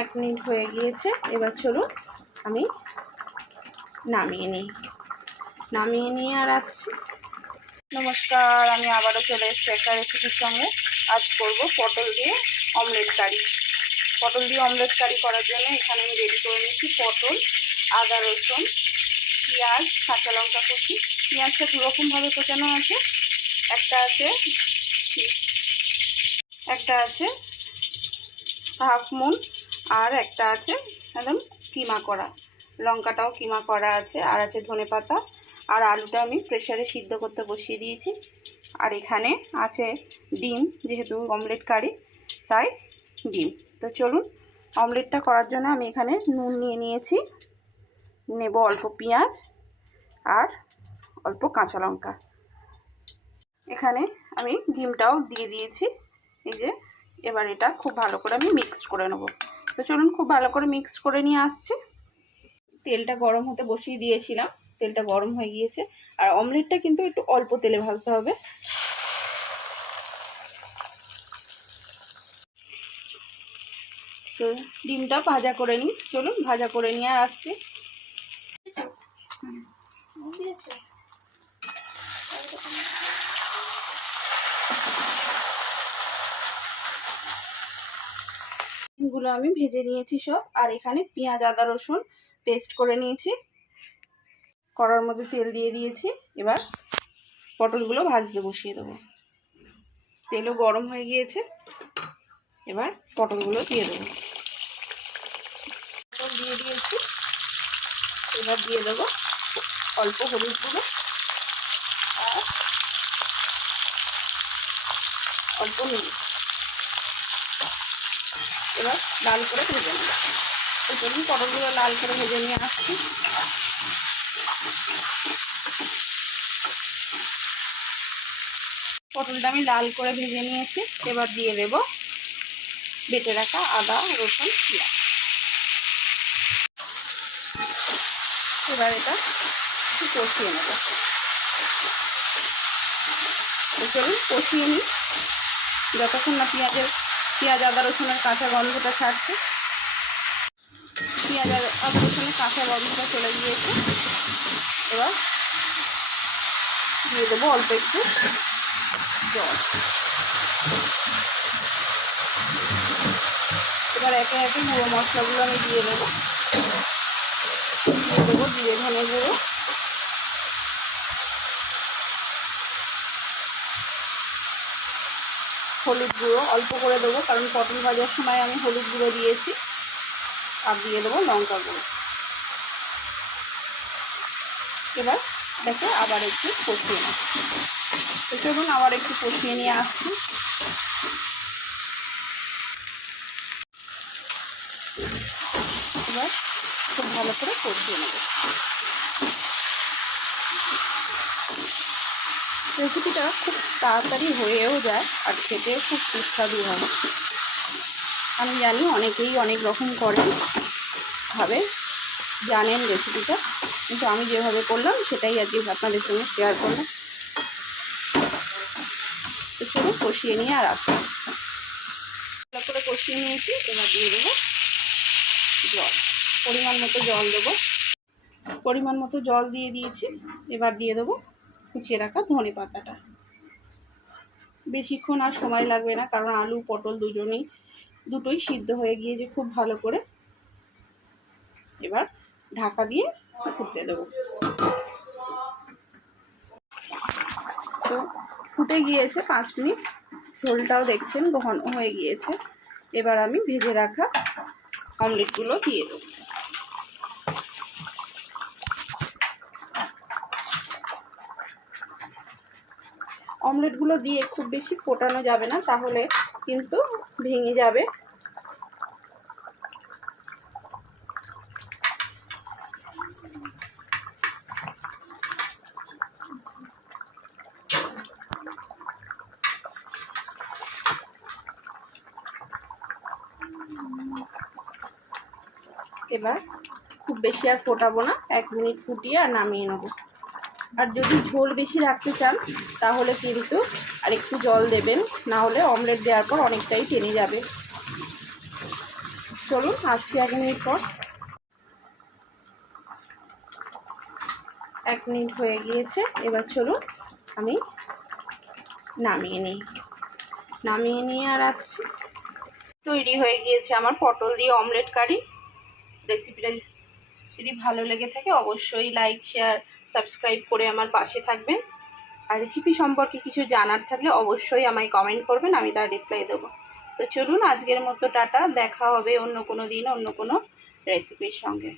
এক মিনিট হয়ে গিয়েছে। এবার চলুন আমি নামিয়ে নিই। নামিয়ে নিয়ে আর আসছি। নমস্কার, আমি আবারও চলে এসেছি একটা রেসিপির সঙ্গে। আজ করব পটল দিয়ে অমলেট কারি পটল দিয়ে অমলেট কারি করার জন্য এখানে আমি রেডি করে নিয়েছি পটল, আদা রসুন, পেঁয়াজ, কাঁচা লঙ্কা কুচি। পেঁয়াজটা দুরকমভাবে কোচানো আছে? একটা আছে একটা আছে হাফ মুন আর একটা আছে একদম কিমা করা। লঙ্কাটাও কিমা করা আছে, আর আছে ধনে পাতা। আর আলুটা আমি প্রেশারে সিদ্ধ করতে বসিয়ে দিয়েছি। আর এখানে আছে ডিম, যেহেতু অমলেট কারি, তাই ডিম। তো চলুন, অমলেটটা করার জন্য আমি এখানে নুন নিয়ে নিয়েছি। নেব অল্প পেঁয়াজ আর অল্প কাঁচা লঙ্কা। এখানে আমি ডিমটাও দিয়ে দিয়েছি। এই যে, এবার এটা খুব ভালো করে আমি মিক্স করে নেব। তো চলুন খুব ভালো করে মিক্স করে নিয়ে আসছি। তেলটা গরম হতে বসিয়ে দিয়েছিলাম, তেলটা গরম হয়ে গিয়েছে। আর অমলেটটা কিন্তু একটু অল্প তেলে ভাজতে হবে। তো ডিমটা ভাজা করে নিই। চলুন ভাজা করে নিয়ে আর আসছি। ডিমগুলো আমি ভেজে নিয়েছি সব, আর এখানে পেঁয়াজ, আদা, রসুন পেস্ট করে নিয়েছি। কড়ার মধ্যে তেল দিয়ে দিয়েছি। এবার পটলগুলো ভাজতে বসিয়ে দেবো। তেলও গরম হয়ে গিয়েছে। এবার পটলগুলো দিয়ে দেবো। পটল দিয়ে দিয়েছি। এবার দিয়ে দেবো অল্প হলুদ গুঁড়ো। আর অল্প নুন। এবার লাল করে ভেজে নেব এই চলুন পটলগুলো লাল করে ভেজে নিয়ে আসছি। পটলটা আমি লাল করে ভেজে নিয়েছি। এবার দিয়ে দেব বেটে রাখা আদা, রসুন এবার এটা কষিয়ে নেব। চলুন কষিয়ে নিই। যতক্ষণ না পেঁয়াজের পেঁয়াজ, আদা, রসুনের কাঁচা গন্ধটা ছাড়ছে। পেঁয়াজ, আদা রসুনের কাঁচা গন্ধটা চলে গিয়েছে। এবার দিয়ে দেবো অল্প একটু জল। এবার একে একে গুঁড়ো মশলাগুলো আমি দিয়ে দেবো। দিয়ে দেবো দিয়ে ধনে গুঁড়ো। হলুদ গুঁড়ো অল্প করে দেবো, কারণ পটল ভাজার সময় আমি হলুদ গুঁড়ো দিয়েছি। আর দিয়ে দেবো লঙ্কা গুঁড়ো। এবার এটাকে আবার একটু কষিয়ে নেব। তো চলুন আবার একটু কষিয়ে নিয়ে আসছি। এবার খুব ভালো করে কষিয়ে নেব। রেসিপিটা খুব তাড়াতাড়ি হয়েও যায় আর খেতে খুব সুস্বাদু হয়। আমি জানি অনেকেই অনেক রকম করেন, ভাবে, জানেন রেসিপিটা। কিন্তু আমি যেভাবে করলাম, সেটাই আজকে আপনাদের সঙ্গে শেয়ার করলাম। চলুন কষিয়ে নিয়ে আর আসি। ভালো করে কষিয়ে নিয়েছি, এবার দিয়ে দেবো জল। পরিমাণ মতো জল দেবো। পরিমাণ মতো জল দিয়ে দিয়েছি, এবার দিয়ে দেবো কুচিয়ে রাখা ধনে পাতাটা। বেশিক্ষণ আর সময় লাগবে না, কারণ আলু, পটল দুজনেই, দুটোই সিদ্ধ হয়ে গিয়েছে খুব ভালো করে। এবার ঢাকা দিয়ে ফুটতে দেবো। তো ফুটে গিয়েছে পাঁচ মিনিট, ঝোলটাও দেখছেন ঘন হয়ে গিয়েছে। এবার আমি ভেজে রাখা অমলেটগুলো দিয়ে দেবো। অমলেটগুলো দিয়ে খুব বেশি ফোটানো যাবে না, তাহলে কিন্তু ভেঙে যাবে। এবার খুব বেশি আর ফোটাবো না, এক মিনিট ফুটিয়ে আর নামিয়ে নেব। আর যদি ঝোল বেশি রাখতে চান, তাহলে কিন্তু আর একটু জল দেবেন। না হলে অমলেট দেওয়ার পর অনেকটাই টেনে যাবে। চলুন, আসছি এক মিনিট পর। এক মিনিট হয়ে গিয়েছে। এবার চলুন, আমি নামিয়ে নিই। নামিয়ে নিয়ে আর আসছি। তৈরি হয়ে গিয়েছে আমার পটল দিয়ে অমলেট কারি রেসিপিটা যদি ভালো লেগে থাকে অবশ্যই লাইক শেয়ার সাবস্ক্রাইব করে আমার পাশে থাকবেন। আর রেসিপি সম্পর্কে কিছু জানার থাকলে অবশ্যই আমায় কমেন্ট করবেন, আমি তার রিপ্লাই দেবো। তো চলুন আজকের মতো টাটা, দেখা হবে অন্য কোনো দিন, অন্য কোনো রেসিপির সঙ্গে।